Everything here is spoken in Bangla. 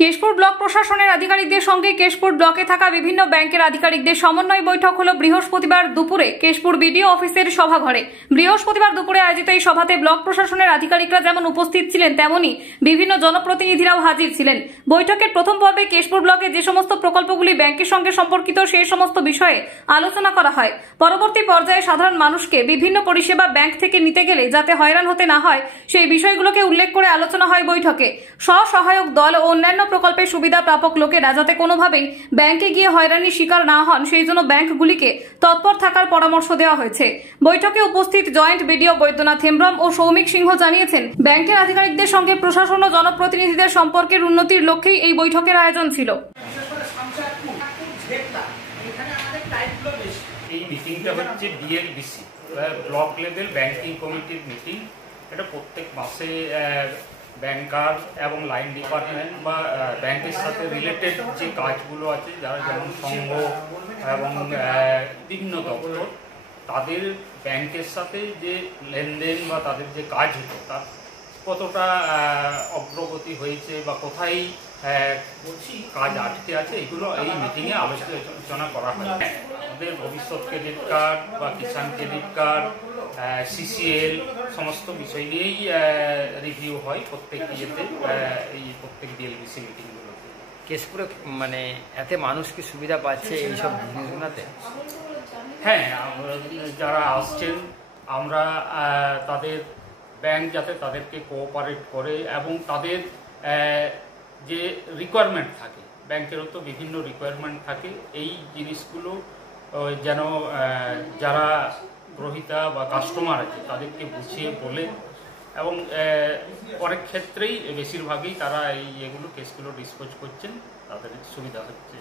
কেশপুর ব্লক প্রশাসনের আধিকারিকদের সঙ্গে কেশপুর ব্লকে থাকা বিভিন্ন ব্যাংকের আধিকারিকদের সমন্বয় বৈঠক হলো বৃহস্পতিবার দুপুরে কেশপুর বিডিও অফিসের সভাঘরে। বৃহস্পতিবার দুপুরে আয়োজিত এই সভাতে ব্লক প্রশাসনের আধিকারিকরা যেমন উপস্থিত ছিলেন তেমনি বিভিন্ন জনপ্রতিনিধিরাও হাজির ছিলেন। বৈঠকের প্রথম পর্বে কেশপুর ব্লকে যে সমস্ত প্রকল্পগুলি ব্যাংকের সঙ্গে সম্পর্কিত সেই সমস্ত বিষয়ে আলোচনা করা হয়। পরবর্তী পর্যায়ে সাধারণ মানুষকে বিভিন্ন পরিষেবা ব্যাংক থেকে নিতে গেলে যাতে হয়রান হতে না হয় সেই বিষয়গুলোকে উল্লেখ করে আলোচনা হয় বৈঠকে। স্ব-সহায়ক দল ও অন্যান্য প্রকল্পের সুবিধা প্রাপক লোকেরা যাতে কোনোভাবেই ব্যাংকে গিয়ে হয়রানির শিকার না হন সেই জন্য ব্যাংকগুলিকে তৎপর থাকার পরামর্শ দেওয়া হয়েছে। বৈঠকে উপস্থিত জয়েন্ট বিডিও বৈদ্যনাথ হেমব্রম ও সৌমিক সিংহ জানিয়েছেন, ব্যাংকের আধিকারিকদের সঙ্গে প্রশাসন ও জনপ্রতিনিধিদের সম্পর্কের উন্নতির লক্ষ্যেই এই বৈঠকের আয়োজন ছিল। এই মিটিংটা হচ্ছে বিএলবিসি ব্লক লেভেল ব্যাংকিং কমিটির মিটিং। এটা প্রত্যেক মাসে ব্যাংকার এবং লাইন ডিপার্টমেন্ট বা ব্যাংকের সাথে রিলেটেড যে কাজগুলো আছে, যারা যেমন সংঘ এবং বিভিন্ন দপ্তর, তাদের ব্যাংকের সাথে যে লেনদেন বা তাদের যে কাজ হতো তার কতটা অগ্রগতি হয়েছে বা কোথায় কাজ আটকে আছে, এগুলো এই মিটিংয়ে আলোচনা করা হয়। আমাদের ভবিষ্যৎ ক্রেডিট কার্ড বা কিষাণ ক্রেডিট কার্ড, সিসিএল সমস্ত বিষয় নিয়েই রিভিউ হয় প্রত্যেক ইয়েতে, এই প্রত্যেক বিএলবিসি মিটিংগুলোতে। কেশপুরে মানে এতে মানুষ কি সুবিধা পাচ্ছে এইসব জিনিসগুলোতে? হ্যাঁ, যারা আসছেন আমরা তাদের ব্যাংক যাতে তাদেরকে কোঅপারেট করে এবং তাদের যে রিকোয়ারমেন্ট থাকে, ব্যাংকেরও তো বিভিন্ন রিকোয়ারমেন্ট থাকে, এই জিনিসগুলো যেন যারা গ্রহীতা বা কাস্টমার আছে তাদেরকে বুঝিয়ে বলে, এবং অনেক ক্ষেত্রেই বেশিরভাগই তারা এই এগুলো কেসগুলো ডিসপোজ করছেন, তাদের সুবিধা হচ্ছে।